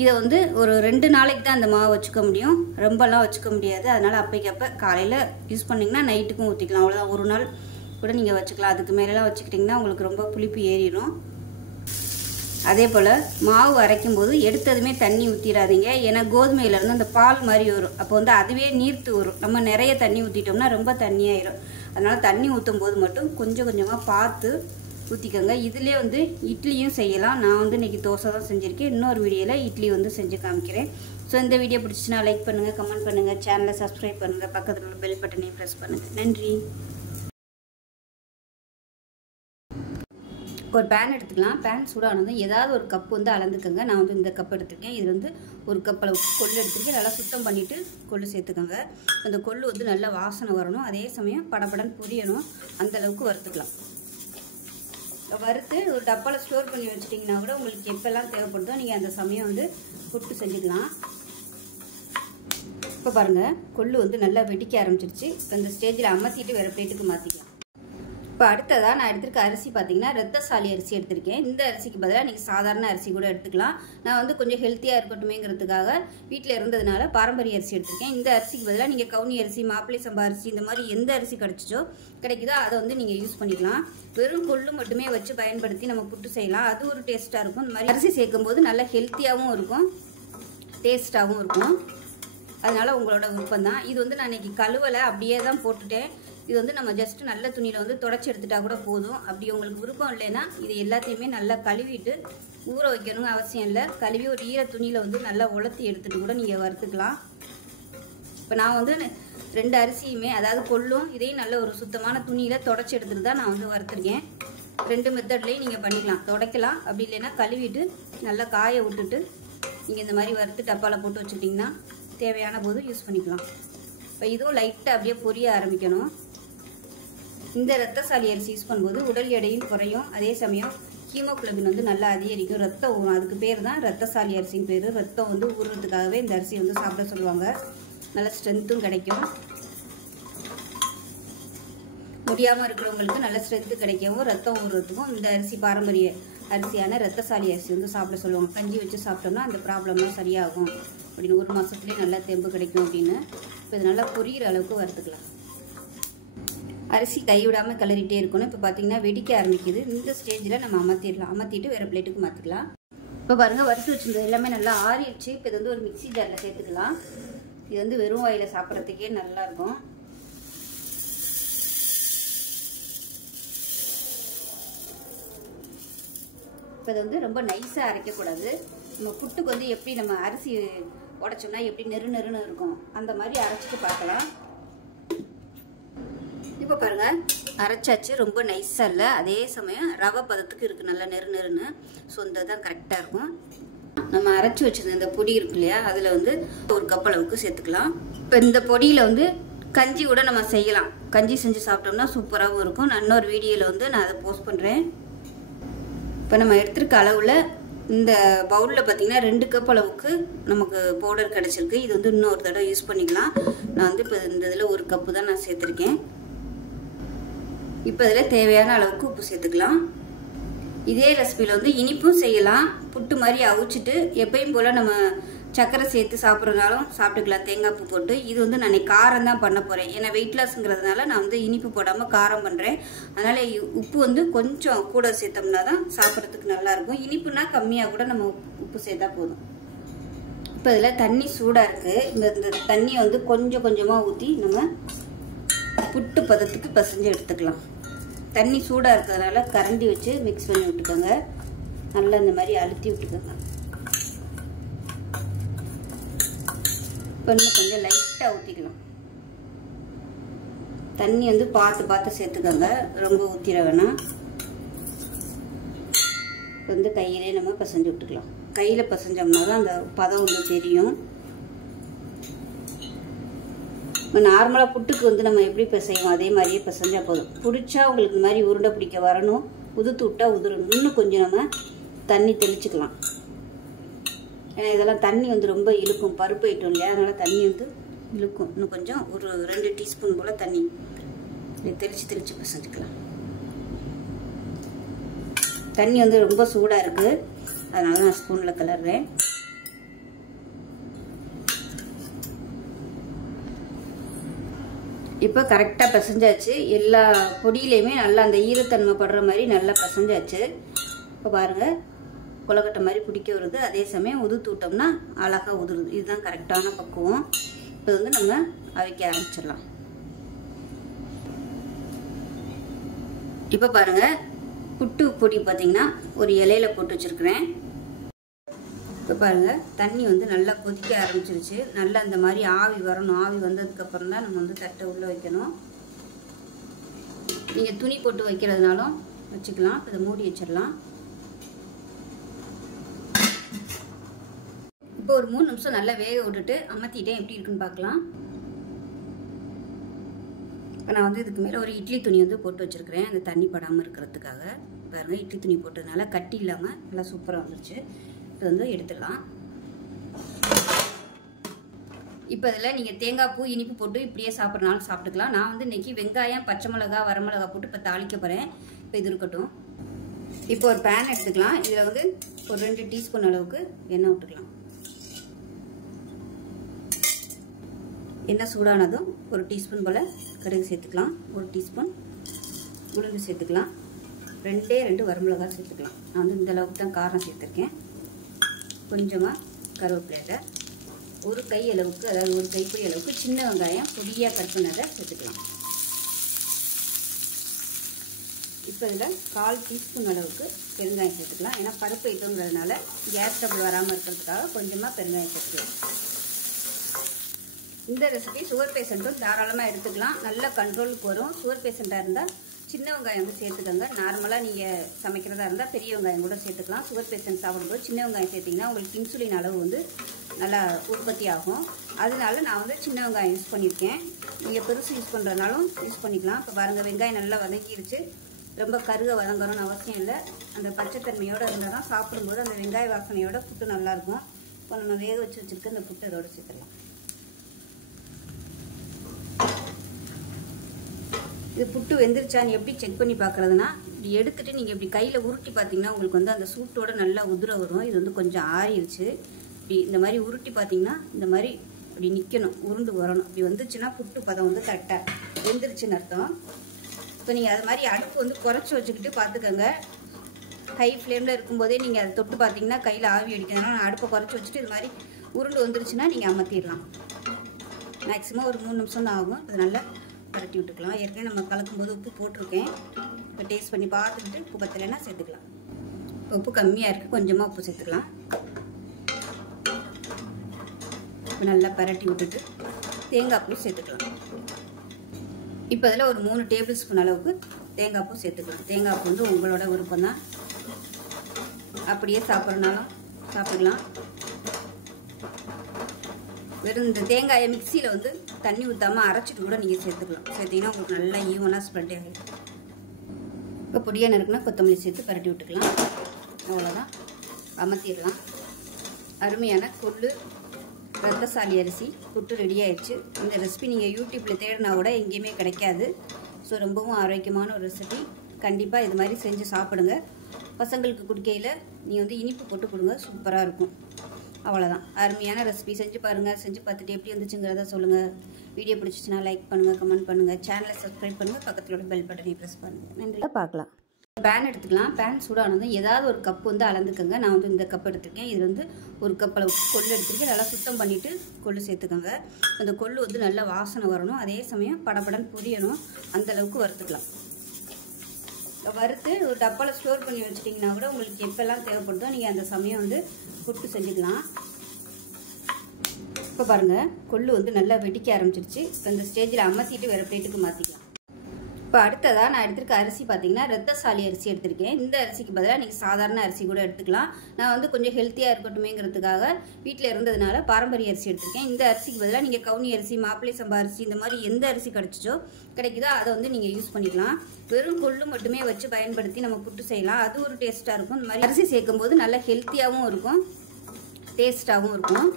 இதை வந்து ஒரு 2 நாளைக்கு தான் அந்த மாவு வச்சுக்க முடியும். ரொம்பலாம் வச்சுக்க முடியாது. அதனால் அப்பைக்கப்போ காலையில் யூஸ் பண்ணிங்கன்னா நைட்டுக்கும் ஊற்றிக்கலாம். அவ்வளோதான். ஒரு நாள் கூட நீங்கள் வச்சுக்கலாம். அதுக்கு மேலெலாம் வச்சுக்கிட்டிங்கன்னா உங்களுக்கு ரொம்ப புளிப்பு ஏறிடும். அதே போல் மாவு அரைக்கும் போது எடுத்ததுமே தண்ணி ஊற்றிடாதீங்க. ஏன்னா கோதுமையிலேருந்து அந்த பால் மாதிரி வரும். அப்போ வந்து அதுவே நீர்த்து வரும். நம்ம நிறைய தண்ணி ஊற்றிட்டோம்னா ரொம்ப தண்ணியாயிரும். அதனால் தண்ணி ஊற்றும் போது மட்டும் கொஞ்சம் கொஞ்சமாக பார்த்து ஊற்றிக்கோங்க. இதிலே வந்து இட்லியும் செய்யலாம். நான் வந்து இன்றைக்கி தோசை தான் செஞ்சுருக்கேன். இன்னொரு வீடியோவில் இட்லி வந்து செஞ்சு காமிக்கிறேன். ஸோ இந்த வீடியோ பிடிச்சிச்சுன்னா லைக் பண்ணுங்கள், கமெண்ட் பண்ணுங்கள், சேனலை சப்ஸ்கிரைப் பண்ணுங்கள், பக்கத்தில் உள்ள பெல் பட்டனையும் ப்ரெஸ் பண்ணுங்கள். நன்றி. ஒரு பேன் எடுத்துக்கலாம். பேன் சூடானதும் ஏதாவது ஒரு கப்பு வந்து அளந்துக்கோங்க. நான் வந்து இந்த கப் எடுத்துருக்கேன். இது வந்து ஒரு கப் அளவுக்கு கொள்ளு எடுத்துருக்கேன். நல்லா சுத்தம் பண்ணிவிட்டு கொள்ளு சேர்த்துக்கோங்க. அந்த கொள்ளு வந்து நல்லா வாசனை வரணும். அதே சமயம் படபடன்னு பொரியணும். அந்தளவுக்கு வறுத்துக்கலாம். வறுத்து ஒரு டப்பாவில் ஸ்டோர் பண்ணி வச்சிட்டிங்கன்னா கூட உங்களுக்கு எப்போல்லாம் தேவைப்படுதோ நீங்கள் அந்த சமயம் வந்து புட்டு செஞ்சுக்கலாம். இப்போ பாருங்கள் கொள்ளு வந்து நல்லா வெடிக்க ஆரம்பிச்சிருச்சு. இப்போ இந்த ஸ்டேஜில் அமர்த்திட்டு வேறு பிளேட்டுக்கு மாற்றிக்கலாம். இப்போ அடுத்ததாக நான் எடுத்துருக்க அரிசி பார்த்தீங்கன்னா ரத்தசாலி அரிசி எடுத்திருக்கேன். இந்த அரிசிக்கு பதிலாக நீங்கள் சாதாரண அரிசி கூட எடுத்துக்கலாம். நான் வந்து கொஞ்சம் ஹெல்த்தியாக இருக்கட்டுமேங்கிறதுக்காக வீட்டில் இருந்ததுனால பாரம்பரிய அரிசி எடுத்திருக்கேன். இந்த அரிசிக்கு பதிலாக நீங்கள் கவுனி அரிசி, மாப்பிள்ளை சம்பா அரிசி இந்த மாதிரி எந்த அரிசி கிடைக்குதோ அதை வந்து நீங்கள் யூஸ் பண்ணிக்கலாம். வெறும் கொள்ளு மட்டுமே வச்சு பயன்படுத்தி நம்ம புட்டு செய்யலாம். அது ஒரு டேஸ்ட்டாக இருக்கும். இந்த மாதிரி அரிசி சேர்க்கும்போது நல்லா ஹெல்த்தியாகவும் இருக்கும், டேஸ்ட்டாகவும் இருக்கும். அதனால் உங்களோட விருப்பம் தான். இது வந்து நான் இன்றைக்கி கழுவலை, அப்படியே தான் போட்டுட்டேன். இது வந்து நம்ம ஜஸ்ட் நல்ல துணியில் வந்து தொடச்சி எடுத்துட்டா கூட போதும். அப்படி உங்களுக்கு விருப்பம் இல்லைன்னா இது எல்லாத்தையுமே நல்லா கழுவிட்டு ஊற வைக்கணுங்க அவசியம் இல்லை. கழுவி ஒரு ஈர துணியில் வந்து நல்லா உலர்த்தி எடுத்துகிட்டு கூட நீங்கள் வறுத்துக்கலாம். இப்போ நான் வந்து 2 அரிசியுமே, அதாவது கொள்ளும் இதையும் நல்ல ஒரு சுத்தமான துணியில் தொடச்சி எடுத்துகிட்டு தான் நான் வந்து வறுத்துருக்கேன். 2 மெத்தட்லேயும் நீங்கள் பண்ணிக்கலாம். துடைக்கலாம், அப்படி இல்லைன்னா கழுவிட்டு நல்லா காய விட்டுட்டு நீங்கள் இந்த மாதிரி வறுத்து டப்பாவில் போட்டு வச்சுக்கிட்டிங்கன்னா தேவையான போது யூஸ் பண்ணிக்கலாம். இப்போ இதுவும் லைட்டாக அப்படியே பொரிய ஆரம்பிக்கணும். இந்த ரத்தசாலி அரிசி யூஸ் பண்ணும்போது உடல் எடையும் குறையும், அதே சமயம் ஹீமோகுளோபின் வந்து நல்லா அதிகரிக்கும், ரத்தம் ஊறும். அதுக்கு பேர் தான் ரத்தசாலி அரிசின்னு பேர். ரத்தம் வந்து ஊறுறதுக்காகவே இந்த அரிசி வந்து சாப்பிட சொல்லுவாங்க. நல்ல ஸ்ட்ரென்த்தும் கிடைக்கும். முடியாமல் இருக்கிறவங்களுக்கு நல்ல ஸ்ட்ரென்த்து கிடைக்கவும் ரத்தம் ஊறுறதுக்கும் இந்த அரிசி பாரம்பரிய அரிசியான ரத்தசாலி அரிசி வந்து சாப்பிட சொல்லுவாங்க. கஞ்சி வச்சு சாப்பிட்டோம்னா அந்த ப்ராப்ளம்லாம் சரியாகும் அப்படின்னு, 1 மாதத்துலேயே நல்லா தெம்பு கிடைக்கும் அப்படின்னு. இப்போ இது நல்லா பொரியிற அளவுக்கு வறுத்துக்கலாம். அரிசி கைவிடாமல் கிளறிட்டே இருக்கணும். இப்போ பார்த்தீங்கன்னா வெடிக்க ஆரம்பிக்குது. இந்த ஸ்டேஜில் நம்ம அமர்த்திடலாம். அமர்த்திட்டு வேறு பிளேட்டுக்கு மாற்றிக்கலாம். இப்போ பாருங்கள், வறுத்து வச்சுருந்தது எல்லாமே நல்லா ஆறிடுச்சு. இப்போ இது வந்து ஒரு மிக்சி ஜாரில் சேர்த்துக்கலாம். இது வந்து வெறும் வாயில் சாப்பிட்றதுக்கே நல்லாயிருக்கும். இப்போ இது வந்து ரொம்ப நைஸாக அரைக்கக்கூடாது. நம்ம புட்டுக்கு வந்து எப்படி நம்ம அரிசி உடைச்சோம்னா எப்படி நெரு நெருன்னு இருக்கும், அந்த மாதிரி அரைச்சிட்டு பார்க்கலாம். இப்போ பாருங்கள், அரைச்சாச்சு. ரொம்ப நைஸாக இல்லை, அதே சமயம் ரவை பதத்துக்கு இருக்குது, நல்லா நெரு நெருன்னு. ஸோ இந்த தான் கரெக்டாக இருக்கும். நம்ம அரைச்சி வச்சுருந்த இந்த பொடி இருக்கு இல்லையா, அதில் வந்து 1 கப் அளவுக்கு சேர்த்துக்கலாம். இப்போ இந்த பொடியில் வந்து கஞ்சி கூட நம்ம செய்யலாம். கஞ்சி செஞ்சு சாப்பிட்டோம்னா சூப்பராகவும் இருக்கும். நான் இன்னொரு வீடியோவில் வந்து நான் அதை போஸ்ட் பண்ணுறேன். இப்போ நம்ம எடுத்துருக்க அளவில் இந்த பவுலில் பார்த்திங்கன்னா 2 கப் அளவுக்கு நமக்கு பவுடர் கிடச்சிருக்கு. இது வந்து இன்னொரு தடவை யூஸ் பண்ணிக்கலாம். நான் வந்து இப்போ இந்த இதில் 1 கப்பு தான் நான் சேர்த்துருக்கேன். இப்போ இதில் தேவையான அளவுக்கு உப்பு சேர்த்துக்கலாம். இதே ரெசிபியில் வந்து இனிப்பும் செய்யலாம். புட்டு மாதிரி அவிச்சிட்டு எப்பயும் போல் நம்ம சர்க்கரை சேர்த்து சாப்பிட்றதுனாலும் சாப்பிட்டுக்கலாம், தேங்காய் பூ போட்டு. இது வந்து நான் காரம் தான் பண்ண போகிறேன். ஏன்னா வெயிட் லாஸ்ங்கிறதுனால நான் வந்து இனிப்பு போடாமல் காரம் பண்ணுறேன். அதனால் உப்பு வந்து கொஞ்சம் கூட சேர்த்தோம்னா தான் சாப்பிட்றதுக்கு நல்லாயிருக்கும். இனிப்புனா கம்மியாக கூட நம்ம உப்பு சேர்த்தா போதும். இப்போ இதில் தண்ணி சூடாக இருக்குது. இந்த தண்ணியை வந்து கொஞ்சம் கொஞ்சமாக ஊற்றி நம்ம புட்டு பதத்துக்கு பிசைஞ்சு எடுத்துக்கலாம். தண்ணி சூடாக இருக்கிறதுனால கரண்டி வச்சு மிக்ஸ் பண்ணி விட்டுக்கோங்க. நல்லா இந்த மாதிரி அழுத்தி விட்டுக்கோங்க. இப்போ இன்னும் கொஞ்சம் லைட்டாக ஊற்றிக்கலாம். தண்ணி வந்து பார்த்து சேர்த்துக்கோங்க, ரொம்ப ஊற்றிட வேணாம். வந்து கையிலே நம்ம பிசைஞ்சு விட்டுக்கலாம். கையில் பிசைஞ்சோம்னா தான் அந்த பதம் வந்து தெரியும். நார்மலாக புட்டுக்கு வந்து நம்ம எப்படி பிசைவோம் அதே மாதிரியே பிசைஞ்சா போதும். பிடிச்சா உங்களுக்கு இந்த மாதிரி உருண்டை பிடிக்க வரணும், உதுத்து விட்டா உதுரணும். இன்னும் கொஞ்சம் நம்ம தண்ணி தெளிச்சுக்கலாம். ஏன்னா இதெல்லாம் தண்ணி வந்து ரொம்ப இழுக்கும், பருப்பு ஐட்டம் இல்லையா, அதனால் தண்ணி வந்து இழுக்கும். இன்னும் கொஞ்சம் ஒரு 2 டீஸ்பூன் போல் தண்ணி தெளித்து பிசைஞ்சுக்கலாம். தண்ணி வந்து ரொம்ப சூடாக இருக்குது, அதனால நான் ஸ்பூனில் கிளறேன். இப்போ கரெக்டாக பிசைஞ்சாச்சு. எல்லா பொடியிலையுமே நல்லா அந்த ஈரத்தன்மை படுற மாதிரி நல்லா பிசைஞ்சாச்சு. இப்போ பாருங்கள், கொலக்கட்டை மாதிரி பிடிக்க வருது. அதே சமயம் உதுத்து விட்டோம்னா அழகாக உதுருது. இதுதான் கரெக்டான பக்குவம். இப்போ வந்து நம்ம அவிக்க ஆரம்பிச்சிடலாம். இப்போ பாருங்கள், புட்டு பொடி பார்த்திங்கன்னா ஒரு இலையில போட்டு வச்சுருக்கிறேன். இப்போ பாருங்கள், தண்ணி வந்து நல்லா கொதிக்க ஆரம்பிச்சிருச்சு. நல்லா இந்த மாதிரி ஆவி வரணும். ஆவி வந்ததுக்கப்புறம் தான் நம்ம வந்து தட்டை உள்ளே வைக்கணும். நீங்கள் துணி போட்டு வைக்கிறதுனாலும் வச்சுக்கலாம். இதை மூடி வச்சிடலாம். இப்போ ஒரு 3 நிமிஷம் நல்லா வேக விட்டுட்டு அமர்த்திட்டேன். எப்படி இருக்குன்னு பார்க்கலாம். இப்போ நான் வந்து இதுக்கு மேலே ஒரு இட்லி துணி வந்து போட்டு வச்சுருக்கிறேன், அந்த தண்ணி படாமல் இருக்கிறதுக்காக. பாருங்கள், இட்லி துணி போட்டதுனால கட்டி இல்லாமல் நல்லா சூப்பராக வந்துருச்சு. இது வந்து எடுத்துடலாம். இப்போ இதில் நீங்கள் தேங்காய் பூ இனிப்பு போட்டு இப்படியே சாப்பிட்றனாலும் சாப்பிட்டுக்கலாம். நான் வந்து இன்றைக்கி வெங்காயம், பச்சை மிளகா, வரமிளகா போட்டு இப்போ தாளிக்க போகிறேன். இப்போ இது இருக்கட்டும். இப்போ ஒரு பேன் எடுத்துக்கலாம். இதில் வந்து ஒரு 2 டீஸ்பூன் அளவுக்கு எண்ணெய் விட்டுக்கலாம். எண்ணெய் சூடானதும் ஒரு டீஸ்பூன் போல் கடுகு சேர்த்துக்கலாம். 1 டீஸ்பூன் உளுந்து சேர்த்துக்கலாம். 2 வரமிளகா சேர்த்துக்கலாம். நான் வந்து இந்த அளவுக்கு தான் காரம் சேர்த்துருக்கேன். கொஞ்சமாக கருவேப்பிலை, ஒரு கை அளவுக்கு, அதாவது ஒரு கைப்பிடி அளவுக்கு சின்ன வெங்காயம் பொடியாக கட் பண்ணதை சேர்த்துக்கலாம். இப்போ இதில் 1/4 டீஸ்பூன் அளவுக்கு பெருங்காயம் சேர்த்துக்கலாம். ஏன்னா பருப்பு ஐட்டங்கிறதுனால கேஸ் ட்ரபிள் வராமல் இருக்கிறதுக்காக கொஞ்சமாக பெருங்காயம் சேர்த்துக்கலாம். இந்த ரெசிபி சுகர் பேஷண்ட்டும் தாராளமாக எடுத்துக்கலாம். நல்ல கண்ட்ரோலுக்கு வரும். சுகர் பேஷண்ட்டாக இருந்தால் சின்ன வெங்காயம் வந்து சேர்த்துக்கோங்க. நார்மலாக நீங்கள் சமைக்கிறதா இருந்தால் பெரிய வெங்காயம் கூட சேர்த்துக்கலாம். சுகர் பேஷண்ட் சாப்பிடும்போது சின்ன வெங்காயம் சேர்த்திங்கன்னா உங்களுக்கு இன்சுலின் அளவு வந்து நல்லா உற்பத்தி ஆகும். அதனால நான் வந்து சின்ன வெங்காயம் யூஸ் பண்ணியிருக்கேன். நீங்கள் பெருசு யூஸ் பண்ணுறதுனாலும் யூஸ் பண்ணிக்கலாம். இப்போ பாருங்கள், வெங்காயம் நல்லா வதக்கிடுச்சு. ரொம்ப கருக வதங்கணும்னு அவசியம் இல்லை. அந்த பச்சைத்தன்மையோடு இருந்தால் தான் சாப்பிடும்போது அந்த வெங்காய வாசனையோட புட்டு நல்லாயிருக்கும். இப்போ நம்ம வேக வச்சு வச்சுருக்க இந்த புட்டு அதோடு சேர்த்துடலாம். இது புட்டு வெந்துருச்சான்னு எப்படி செக் பண்ணி பார்க்குறதுனா, இப்படி எடுத்துகிட்டு நீங்கள் இப்படி கையில் உருட்டி பார்த்தீங்கன்னா உங்களுக்கு வந்து அந்த சூட்டோடு நல்லா உதிர வரும். இது வந்து கொஞ்சம் ஆறிடுச்சு. இப்படி இந்த மாதிரி உருட்டி பார்த்தீங்கன்னா இந்த மாதிரி இப்படி நிற்கணும், உருண்டு வரணும். இப்படி வந்துச்சுன்னா புட்டு பதம் வந்து கரெக்டாக வெந்துருச்சுன்னு அர்த்தம். இப்போ நீங்கள் அது மாதிரி அடுப்பு வந்து குறைச்சி வச்சுக்கிட்டு பார்த்துக்கோங்க. ஹை ஃப்ளேமில் இருக்கும்போதே நீங்கள் அதை தொட்டு பார்த்தீங்கன்னா கையில் ஆவி அடிக்கிறதுனால நான் அடுப்பை குறைச்சி வச்சுட்டு இது மாதிரி உருண்டு வந்துருச்சுன்னா நீங்கள் அமர்த்திடலாம். மேக்ஸிமம் ஒரு 3 நிமிஷம் தான் ஆகும். அது நல்லா பரட்டி விட்டுக்கலாம். ஏற்கனவே நம்ம கலக்கும்போது உப்பு போட்டிருக்கேன். இப்போ டேஸ்ட் பண்ணி பார்த்துக்கிட்டு உப்பு பத்தலைன்னா சேர்த்துக்கலாம். உப்பு கம்மியாக இருக்குது, கொஞ்சமாக உப்பு சேர்த்துக்கலாம். இப்போ நல்லா பரட்டி விட்டுட்டு தேங்காய் பூ சேர்த்துக்கலாம். இப்போ அதில் ஒரு 3 டேபிள் ஸ்பூன் அளவுக்கு தேங்காய் பூ சேர்த்துக்கலாம். தேங்காய் பூ வந்து உங்களோட விருப்பம் தான். அப்படியே சாப்பிட்றதுனாலும் சாப்பிடலாம். வெறும் இந்த தேங்காயை மிக்சியில் வந்து தண்ணி ஊற்றாமல் அரைச்சிட்டு கூட நீங்கள் சேர்த்துக்கலாம். சேர்த்திங்கன்னா உங்களுக்கு நல்லா ஈவனாக ஸ்ப்ரெட் ஆகிடும். இப்போ பொடியாக நறுக்குனா கொத்தமல்லி சேர்த்து பரட்டி விட்டுக்கலாம். அவ்வளோதான், அமர்த்திடலாம். அருமையான கொள்ளு ரத்தசாலி அரிசி புட்டு ரெடி ஆயிடுச்சு. இந்த ரெசிபி நீங்கள் யூடியூப்பில் தேடினா கூட எங்கேயுமே கிடைக்காது. ஸோ ரொம்பவும் ஆரோக்கியமான ஒரு ரெசிபி. கண்டிப்பாக இது மாதிரி செஞ்சு சாப்பிடுங்க. பசங்களுக்கு குடிக்கையில் நீங்கள் வந்து இனிப்பு போட்டு கொடுங்க, சூப்பராக இருக்கும். அவ்வளோதான், அருமையான ரெசிபி. செஞ்சு பாருங்கள். செஞ்சு பார்த்துட்டு எப்படி இருந்துச்சுங்கிறத சொல்லுங்கள். வீடியோ பிடிச்சிச்சுன்னா லைக் பண்ணுங்கள், கமெண்ட் பண்ணுங்கள், சேனலை சப்ஸ்கிரைப் பண்ணுங்கள், பக்கத்தில் பெல் பட்டனை ப்ரெஸ் பண்ணுங்கள். நன்றி. பார்க்கலாம். பேன் எடுத்துக்கலாம். பேன் சூடானதும் ஏதாவது ஒரு கப் வந்து அளந்துக்கோங்க. நான் வந்து இந்த கப் எடுத்துருக்கேன். இது வந்து ஒரு கப் அளவுக்கு கொள்ளு எடுத்துருக்கேன். நல்லா சுத்தம் பண்ணிவிட்டு கொள்ளு சேர்த்துக்கோங்க. அந்த கொள்ளு வந்து நல்லா வாசனை வரணும். அதே சமயம் படபடன்னு பொரியணும். அந்தளவுக்கு வறுத்துக்கலாம். வறுத்து ஒரு டப்பாவில் ஸ்டோர் பண்ணி வச்சிட்டிங்கன்னா கூட உங்களுக்கு எப்போல்லாம் தேவைப்படுதோ நீங்கள் அந்த சமயம் வந்து புட்டு செஞ்சுக்கலாம். இப்போ பாருங்கள், கொள்ளு வந்து நல்லா வெடிக்க ஆரம்பிச்சிருச்சு. இப்போ இந்த ஸ்டேஜில் அமர்த்திட்டு வேறு பிளேட்டுக்கு மாற்றிக்கலாம். இப்போ அடுத்ததாக நான் எடுத்துருக்க அரிசி பார்த்தீங்கன்னா ரத்தசாலி அரிசி எடுத்திருக்கேன். இந்த அரிசிக்கு பதிலாக நீங்கள் சாதாரண அரிசி கூட எடுத்துக்கலாம். நான் வந்து கொஞ்சம் ஹெல்த்தியாக இருக்கட்டுமேங்கிறதுக்காக வீட்டில் இருந்ததுனால பாரம்பரிய அரிசி எடுத்திருக்கேன். இந்த அரிசிக்கு பதிலாக நீங்கள் கவுனி அரிசி, மாப்பிள்ளை சம்பா அரிசி, இந்த மாதிரி எந்த அரிசி கிடைக்குதோ அதை வந்து நீங்கள் யூஸ் பண்ணிக்கலாம். வெறும் கொள்ளு மட்டுமே வச்சு பயன்படுத்தி நம்ம புட்டு செய்யலாம். அது ஒரு டேஸ்ட்டாக இருக்கும். இந்த மாதிரி அரிசி சேர்க்கும் போது நல்லா ஹெல்த்தியாகவும் இருக்கும், டேஸ்ட்டாகவும் இருக்கும்.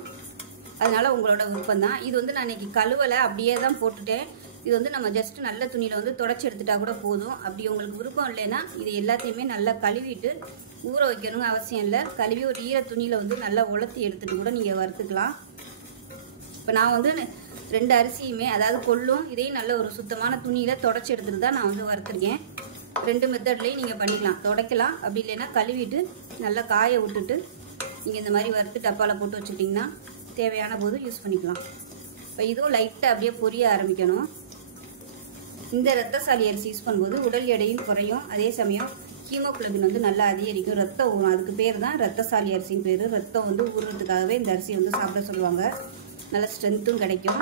அதனால் உங்களோட விருப்பம் தான். இது வந்து நான் இன்றைக்கி கழுவலை, அப்படியே தான் போட்டுட்டேன். இது வந்து நம்ம ஜஸ்ட் நல்ல துணியில் வந்து தொடச்சி எடுத்துட்டா கூட போதும். அப்படி உங்களுக்கு விருப்பம் இல்லைன்னா இது எல்லாத்தையுமே நல்லா கழுவிட்டு ஊற வைக்கணுங்க அவசியம் இல்லை. கழுவி ஒரு ஈர துணியில் வந்து நல்லா உலர்த்தி எடுத்துகிட்டு கூட நீங்கள் வறுத்துக்கலாம். இப்போ நான் வந்து 2 அரிசியுமே, அதாவது கொள்ளும் இதையும் நல்ல ஒரு சுத்தமான துணியில் தொடச்சி எடுத்துகிட்டு தான் நான் வந்து வறுத்துருக்கேன். 2 மெத்தட்லேயும் நீங்கள் பண்ணிக்கலாம். துடைக்கலாம், அப்படி இல்லைன்னா கழுவிட்டு நல்லா காய விட்டுட்டு நீங்கள் இந்த மாதிரி வறுத்து டப்பாவில் போட்டு வச்சுக்கிட்டிங்கன்னா தேவையான போது யூஸ் பண்ணிக்கலாம். இப்போ இதுவும் லைட்டாக அப்படியே பொரிய ஆரம்பிக்கணும். இந்த ரத்தசாலி அரிசி யூஸ் பண்ணும்போது உடல் எடையும் குறையும். அதே சமயம் ஹீமோகுளோபின் வந்து நல்லா அதிகரிக்கும். ரத்தம் ஊறும். அதுக்கு பேர் தான் ரத்தசாலி அரிசின்னு பேர். ரத்தம் வந்து ஊறுறதுக்காகவே இந்த அரிசி வந்து சாப்பிட சொல்லுவாங்க. நல்ல ஸ்ட்ரென்த்தும் கிடைக்கும்.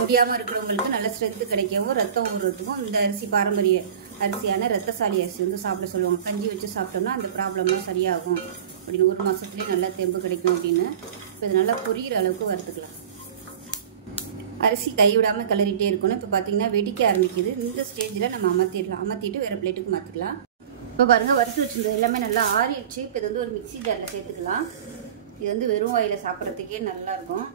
முடியாமல் இருக்கிறவங்களுக்கு நல்ல ஸ்ட்ரென்த்து கிடைக்கவும் ரத்தம் ஊறுறதுக்கும் இந்த அரிசி பாரம்பரிய அரிசியான ரத்தசாலி அரிசி வந்து சாப்பிட சொல்லுவாங்க. கஞ்சி வச்சு சாப்பிட்டோம்னா அந்த ப்ராப்ளம்லாம் சரியாகும் அப்படின்னு, 1 மாதத்துலேயே நல்லா தெம்பு கிடைக்கும் அப்படின்னு. இப்போ இது நல்லா பொரியிற அளவுக்கு வறுத்துக்கலாம். அரிசி கைவிடாமல் கிளறிட்டே இருக்கணும். இப்போ பார்த்தீங்கன்னா வெடிக்க ஆரம்பிக்குது. இந்த ஸ்டேஜில் நம்ம அமர்த்திடலாம். அமர்த்திட்டு வேறு பிளேட்டுக்கு மாற்றிக்கலாம். இப்போ பாருங்கள், வறுத்து வச்சுருந்தது எல்லாமே நல்லா ஆறிடுச்சு. இப்போ இது வந்து ஒரு மிக்சி ஜாரில் சேர்த்துக்கலாம். இது வந்து வெறும் வாயில் சாப்பிட்றதுக்கே நல்லாயிருக்கும்.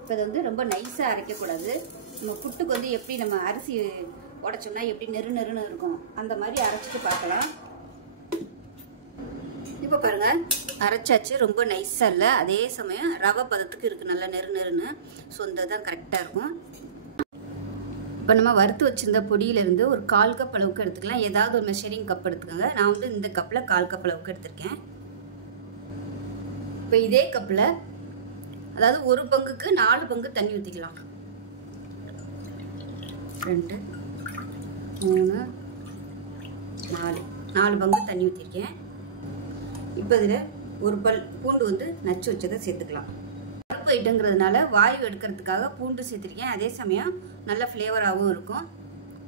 இப்போ இது வந்து ரொம்ப நைஸாக அரைக்கக்கூடாது. நம்ம புட்டுக்கு வந்து எப்படி நம்ம அரிசி உடைச்சோம்னா எப்படி நெருன்னு இருக்கும், அந்த மாதிரி அரைச்சிட்டு பார்க்கலாம். இப்போ பாருங்கள், அரைச்சாச்சு. ரொம்ப நைஸாக இல்லை, அதே சமயம் ரவை பதத்துக்கு இருக்குது, நல்லா நெருன்னு. ஸோ இந்த தான் கரெக்டாக இருக்கும். இப்போ நம்ம வறுத்து வச்சுருந்த பொடியிலேருந்து ஒரு 1/4 கப் அளவுக்கு எடுத்துக்கலாம். ஏதாவது ஒரு மெஷரிங் கப் எடுத்துக்கோங்க. நான் வந்து இந்த கப்பில் 1/4 கப் அளவுக்கு எடுத்திருக்கேன். இப்போ இதே கப்பில் அதாவது ஒரு பங்குக்கு 4 பங்கு தண்ணி ஊற்றிக்கலாம். 2 3 4 பங்கு தண்ணி ஊற்றிருக்கேன். இப்போ இதில் ஒரு பல் பூண்டு வந்து நச்சு வச்சதை சேர்த்துக்கலாம். பருப்பு ஐட்டங்கிறதுனால வாயு எடுக்கிறதுக்காக பூண்டு சேர்த்துருக்கேன். அதே சமயம் நல்ல ஃப்ளேவராகவும் இருக்கும்.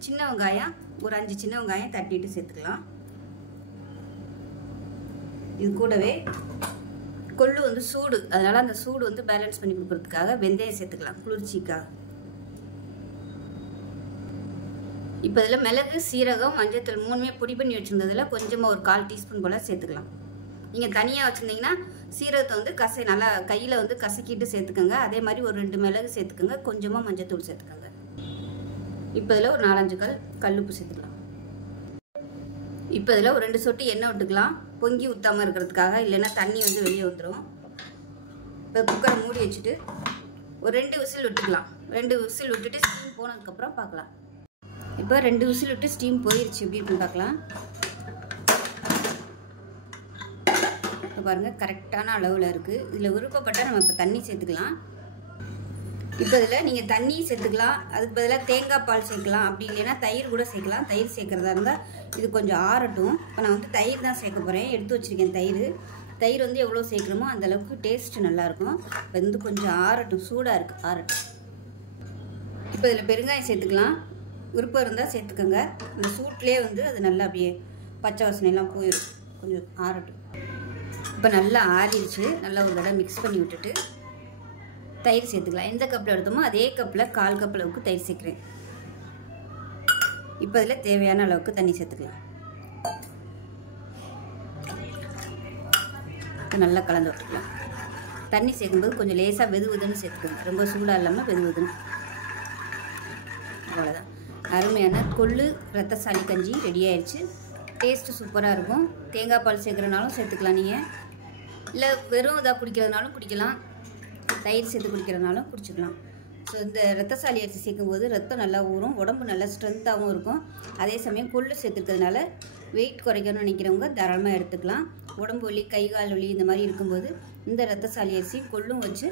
சின்ன வெங்காயம் ஒரு 5 சின்ன வெங்காயம் தட்டிட்டு சேர்த்துக்கலாம். இது கூடவே கொள்ளு வந்து சூடு, அதனால் அந்த சூடு வந்து பேலன்ஸ் பண்ணி கொடுக்கறதுக்காக வெந்தயம் சேர்த்துக்கலாம் குளிர்ச்சிக்காக. இப்போ இதில் மிளகு, சீரகம், மஞ்சத்தூள் 3மே பொடி பண்ணி வச்சுருந்ததில் கொஞ்சமாக ஒரு 1/4 டீஸ்பூன் போல் சேர்த்துக்கலாம். நீங்கள் தனியாக வச்சுருந்தீங்கன்னா சீரகத்தை வந்து நல்லா கையில் வந்து கசக்கிட்டு சேர்த்துக்கோங்க. அதே மாதிரி ஒரு 2 மிளகு சேர்த்துக்கோங்க. கொஞ்சமாக மஞ்சத்தூள் சேர்த்துக்கோங்க. இப்போ இதில் ஒரு 4-5 கல்லுப்பு சேர்த்துக்கலாம். இப்போ இதில் ஒரு 2 சொட்டு எண்ணெய் விட்டுக்கலாம், பொங்கி ஊற்றாமல் இருக்கிறதுக்காக, இல்லைன்னா தண்ணி வந்து வெளியே வந்துடும். இப்போ குக்கரை மூடி வச்சுட்டு ஒரு 2 விசில் விட்டுக்கலாம். 2 விசில் விட்டுட்டு ஸ்டீம் போனதுக்கப்புறம் பார்க்கலாம். இப்போ 2 விசில் விட்டு ஸ்டீம் போயிடுச்சு. எப்படி இருக்குன்னு பார்க்கலாம். இப்போ பாருங்கள் கரெக்டான அளவில் இருக்குது. இதில் விருப்பப்பட்டால் நம்ம இப்போ தண்ணி சேர்த்துக்கலாம். இப்போ இதில் நீங்கள் தண்ணி சேர்த்துக்கலாம், அதுக்கு பதிலாக தேங்காய் பால் சேர்க்கலாம், அப்படி இல்லைன்னா தயிர் கூட சேர்க்கலாம். தயிர் சேர்க்குறதா இருந்தால் இது கொஞ்சம் ஆறட்டும். இப்போ நான் வந்து தயிர் தான் சேர்க்க போகிறேன். எடுத்து வச்சுருக்கேன் தயிர் வந்து எவ்வளோ சேர்க்குறோமோ அந்தளவுக்கு டேஸ்ட்டு நல்லாயிருக்கும். இப்போ வந்து கொஞ்சம் ஆறட்டும், சூடாக இருக்குது, ஆறட்டும். இப்போ இதில் பெருங்காயம் சேர்த்துக்கலாம். விருப்பம் இருந்தால் சேர்த்துக்கோங்க. இந்த சூட்லேயே வந்து அது நல்லா அப்படியே பச்சை வாசனையெல்லாம் போயிடும். கொஞ்சம் ஆறட்டும். இப்போ நல்லா ஆறிடுச்சு. நல்லா ஒரு தடவை மிக்ஸ் பண்ணி விட்டுட்டு தயிர் சேர்த்துக்கலாம். எந்த கப்பில் எடுத்தோமோ அதே கப்பில் 1/4 கப் அளவுக்கு தயிர் சேர்க்குறேன். இப்போ இதில் தேவையான அளவுக்கு தண்ணி சேர்த்துக்கலாம். நல்லா கலந்து விட்டுக்கலாம். தண்ணி சேர்க்கும்போது கொஞ்சம் லேசாக வெதுன்னு சேர்த்துக்கணும். ரொம்ப சூடாக இல்லாமல் வெதுன்னு. அவ்வளோதான். அருமையான கொள்ளு ரத்தசாலி கஞ்சி ரெடி ஆயிடுச்சு. டேஸ்ட்டு சூப்பராக இருக்கும். தேங்காய் பால் சேர்க்குறனாலும் சேர்த்துக்கலாம். நீங்கள் இல்லை வெறும் இதாக குடிக்கிறதுனாலும் குடிக்கலாம், தயிர் சேர்த்து குடிக்கிறதுனாலும் குடிச்சிக்கலாம். ஸோ இந்த ரத்தசாலி அரிசி சேர்க்கும்போது ரத்தம் நல்லா ஊறும், உடம்பு நல்லா ஸ்ட்ரென்த்தாகவும் இருக்கும். அதே சமயம் கொள்ளு சேர்த்துக்கிறதுனால வெயிட் குறைக்கணும்னு நினைக்கிறவங்க தாராளமாக எடுத்துக்கலாம். உடம்பு வலி, கை கால் வலி இந்த மாதிரி இருக்கும்போது இந்த ரத்தசாலி அரிசி கொள்ளும் வச்சு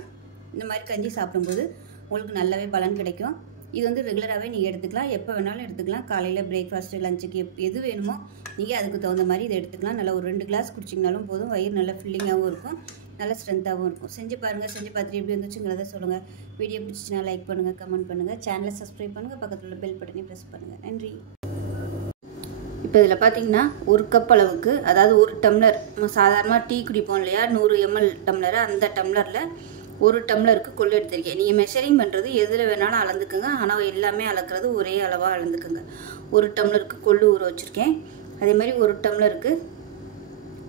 இந்த மாதிரி கஞ்சி சாப்பிடும்போது உங்களுக்கு நல்லாவே பலன் கிடைக்கும். இது வந்து ரெகுலராகவே நீங்கள் எடுத்துக்கலாம், எப்போ வேணாலும் எடுத்துக்கலாம். காலையில் பிரேக்ஃபாஸ்ட்டு, லஞ்சுக்கு எது வேணுமோ நீங்கள் அதுக்கு தகுந்த மாதிரி இதை எடுத்துக்கலாம். நல்லா ஒரு 2 கிளாஸ் குடிச்சிங்கனாலும் போதும். வயிறு நல்லா ஃபில்லிங்காகவும் இருக்கும், நல்லா ஸ்ட்ரென்த்தாகவும் இருக்கும். செஞ்சு பாருங்கள். செஞ்சு பார்த்துட்டு எப்படி வந்துச்சுங்கிறத சொல்லுங்கள். வீடியோ பிடிச்சிச்சின்னா லைக் பண்ணுங்கள், கமெண்ட் பண்ணுங்கள், சேனலை சப்ஸ்கிரைப் பண்ணுங்கள், பக்கத்தில் உள்ள பெல் பட்டனையும் ப்ரெஸ் பண்ணுங்கள். நன்றி. இப்போ இதில் பார்த்தீங்கன்னா 1 கப் அளவுக்கு, அதாவது 1 டம்ளர், நம்ம சாதாரணமாக டீ குடிப்போம் இல்லையா, 100 ml டம்ளரு, அந்த டம்ளரில் 1 டம்ளருக்கு கொள்ளு எடுத்திருக்கேன். நீங்கள் மெஷரிங் பண்ணுறது எதில் வேணாலும் அளந்துக்குங்க, ஆனால் எல்லாமே அளக்கிறது ஒரே அளவாக அளந்துக்குங்க. 1 டம்ளருக்கு கொள்ளு ஊற வச்சுருக்கேன். அதே மாதிரி 1 டம்ளருக்கு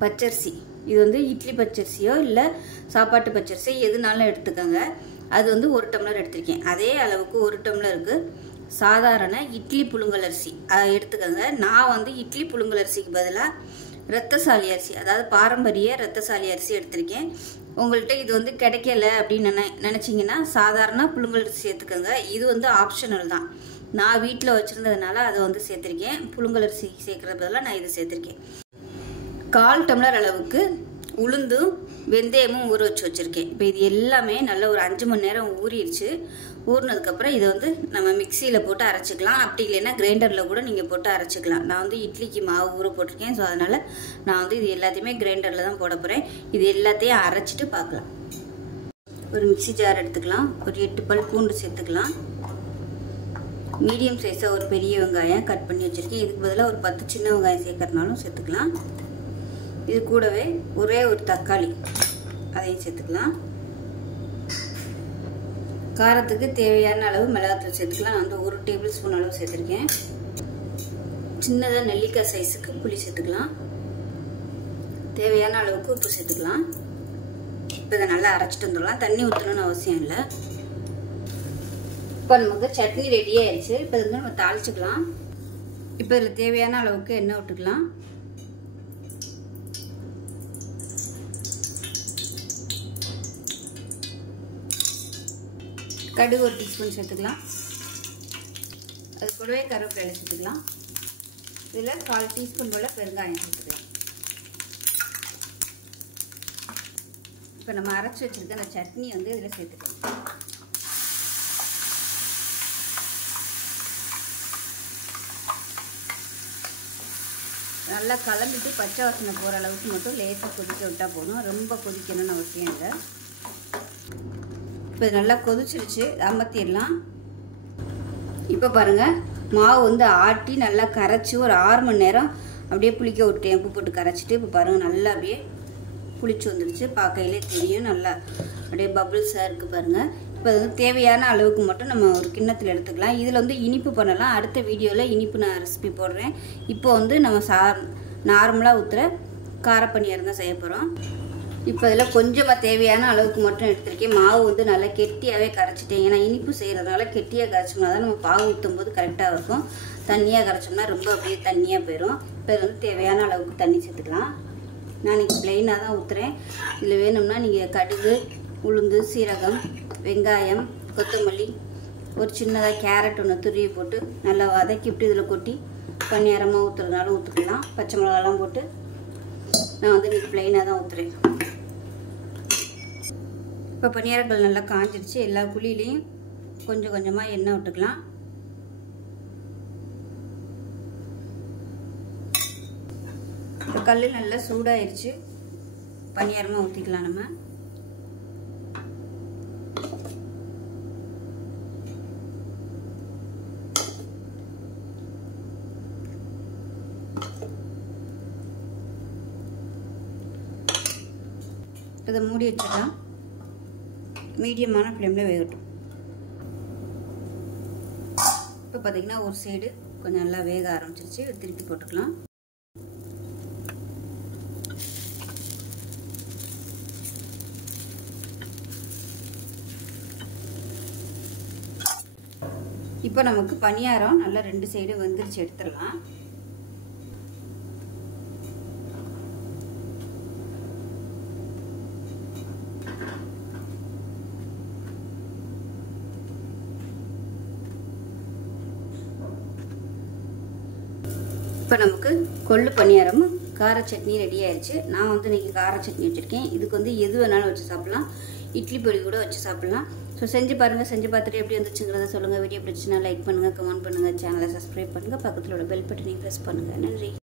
பச்சரிசி, இது வந்து இட்லி பச்சரிசியோ இல்லை சாப்பாட்டு பச்சரிசி எதுனாலும் எடுத்துக்கோங்க. அது வந்து 1 டம்ளர் எடுத்திருக்கேன். அதே அளவுக்கு 1 டம்ளருக்கு சாதாரண இட்லி புழுங்கல் அரிசி எடுத்துக்கோங்க. நான் வந்து இட்லி புழுங்கல் அரிசிக்கு பதிலாக ரத்தசாலி அரிசி, அதாவது பாரம்பரிய ரத்தசாலி அரிசி எடுத்திருக்கேன். உங்கள்கிட்ட இது வந்து கிடைக்கல அப்படின்னு நினச்சிங்கன்னா சாதாரண புழுங்கல் அரிசி சேர்த்துக்கோங்க. இது வந்து ஆப்ஷனல் தான். நான் வீட்டில் வச்சுருந்ததுனால அதை வந்து சேர்த்துருக்கேன். புழுங்கல் அரிசி சேர்க்குறது பதிலாக நான் இதை சேர்த்துருக்கேன். 1/4 டம்ளர் அளவுக்கு உளுந்தும் வெந்தயமும் ஊற வச்சுருக்கேன். இப்போ இது எல்லாமே நல்ல ஒரு 5 மணி நேரம் ஊறிடுச்சு. ஊறினதுக்கப்புறம் இதை வந்து நம்ம மிக்சியில் போட்டு அரைச்சிக்கலாம், அப்படி இல்லைன்னா கிரைண்டரில் கூட நீங்கள் போட்டு அரைச்சிக்கலாம். நான் வந்து இட்லிக்கு மாவு ஊற போட்டிருக்கேன். ஸோ அதனால் நான் வந்து இது எல்லாத்தையுமே கிரைண்டரில் தான் போட போகிறேன். இது எல்லாத்தையும் அரைச்சிட்டு பார்க்கலாம். ஒரு மிக்சி ஜார் எடுத்துக்கலாம். ஒரு 8 பல் பூண்டு சேர்த்துக்கலாம். மீடியம் சைஸாக ஒரு பெரிய வெங்காயம் கட் பண்ணி வச்சுருக்கேன். இதுக்கு பதிலாக ஒரு 10 சின்ன வெங்காயம் சேர்க்கறனாலும் சேர்த்துக்கலாம். இது கூடவே ஒரே ஒரு தக்காளி, அதையும் சேர்த்துக்கலாம். காரத்துக்கு தேவையான அளவு மிளகாத்தூள் சேர்த்துக்கலாம். நான் வந்து 1 டேபிள் ஸ்பூன் அளவு சேர்த்துருக்கேன். சின்னதாக நெல்லிக்காய் சைஸுக்கு புளி சேர்த்துக்கலாம். தேவையான அளவுக்கு உப்பு சேர்த்துக்கலாம். இப்போ இதை நல்லா அரைச்சிட்டு வந்துடலாம். தண்ணி ஊற்றணும்னு அவசியம் இல்லை. இப்போ நமக்கு சட்னி ரெடி ஆயிடுச்சு. இப்போ இது வந்து நம்ம தாளிச்சுக்கலாம். இப்போ இதில் தேவையான அளவுக்கு எண்ணெய் விட்டுக்கலாம். கடுகு 1 டீஸ்பூன் சேர்த்துக்கலாம். அது கூடவே கருவேப்பிலை சேர்த்துக்கலாம். இதில் 1/4 டீஸ்பூன் போல் பெருங்காயம் சேர்த்துக்கலாம். இப்போ நம்ம அரைச்சி வச்சுருக்க அந்த சட்னி வந்து இதில் சேர்த்துக்கலாம். நல்லா கலந்துட்டு பச்சை வாசனை போகிற அளவுக்கு மட்டும் லேசாக கொதிக்க விட்டால் போதும். ரொம்ப கொதிக்கணும்னு அவசியம் இல்லை. இப்போ நல்லா கொதிச்சிருச்சு, அமர்த்திடலாம். இப்போ பாருங்கள், மாவு வந்து ஆட்டி நல்லா கரைச்சி ஒரு 6 மணி நேரம் அப்படியே புளிக்க விட்டேன். உப்பு போட்டு கரைச்சிட்டு இப்போ பாருங்கள் நல்லா அப்படியே புளிச்சு வந்துடுச்சு. பார்க்கையிலே தெரியும், நல்லா அப்படியே பபிள்ஸாக இருக்குது பாருங்கள். இப்போ அது வந்து தேவையான அளவுக்கு மட்டும் நம்ம ஒரு கிண்ணத்தில் எடுத்துக்கலாம். இதில் வந்து இனிப்பு பண்ணலாம். அடுத்த வீடியோவில் இனிப்பு நான் ரெசிபி போடுறேன். இப்போ வந்து நம்ம நார்மலாக ஊற்றுற காரப்பணியாரம் தான் செய்ய போகிறோம். இப்போ இதில் கொஞ்சமாக தேவையான அளவுக்கு மட்டும் எடுத்துருக்கேன். மாவு வந்து நல்லா கெட்டியாகவே கரைச்சிட்டேன். ஏன்னா இனிப்பு செய்கிறதுனால கெட்டியாக கரைச்சோம்னா தான் நம்ம பாகு ஊற்றும் போது கரெக்டாக இருக்கும். தண்ணியாக கரைச்சோம்னா ரொம்ப அப்படியே தண்ணியாக போயிடும். இப்போ இது வந்து தேவையான அளவுக்கு தண்ணி சேர்த்துக்கலாம். நான் இன்றைக்கி ப்ளெயினாக தான் ஊற்றுறேன். இதில் வேணும்னா நீங்கள் கடுகு, உளுந்து, சீரகம், வெங்காயம், கொத்தமல்லி, ஒரு சின்னதாக கேரட் ஒன்று துருவி போட்டு நல்லா வதக்கி விட்டு இதில் கொட்டி பணியாரமாக ஊற்றுறதுனால ஊற்றிக்கலாம். பச்சை மிளகாலாம் போட்டு நான் வந்து இன்றைக்கி ப்ளெயினாக தான் ஊற்றுறேன். இப்போ பணியாரங்கள் நல்லா காஞ்சிடுச்சு. எல்லா குழியிலையும் கொஞ்சம் கொஞ்சமாக எண்ணெய் விட்டுக்கலாம். இப்போ கல் நல்லா சூடாயிருச்சு. பணியாரமாக ஊற்றிக்கலாம் நம்ம. இதை மூடி வச்சுக்கலாம். மீடியமான ஃப்ளேமில் வேகட்டும். இப்போ பார்த்தீங்கன்னா ஒரு சைடு கொஞ்சம் நல்லா வேக ஆரம்பிச்சிருச்சு. திருப்பி போட்டுக்கலாம். இப்போ நமக்கு பணியாரம் நல்லா 2 சைடு வெந்துருச்சு, எடுத்துடலாம். இப்போ நமக்கு கொள்ளு பணியாரமும் கார சட்னி ரெடி ஆயிடுச்சு. நான் வந்து இன்றைக்கி கார சட்னி வச்சுருக்கேன். இதுக்கு வந்து எது வேணாலும் வச்சு சாப்பிட்லாம். இட்லி பொடி கூட வச்சு சாப்பிட்லாம். ஸோ செஞ்சு பாருங்கள். செஞ்சு பார்த்துட்டு எப்படி வந்துச்சுங்கிறத சொல்லுங்கள். வீடியோ பிடிச்சுன்னா லைக் பண்ணுங்கள், கமெண்ட் பண்ணுங்கள், சேனலை சப்ஸ்கிரைப் பண்ணுங்கள், பக்கத்தில் உள்ள பெல் பட்டனையும் ப்ரெஸ் பண்ணுங்கள். நன்றி.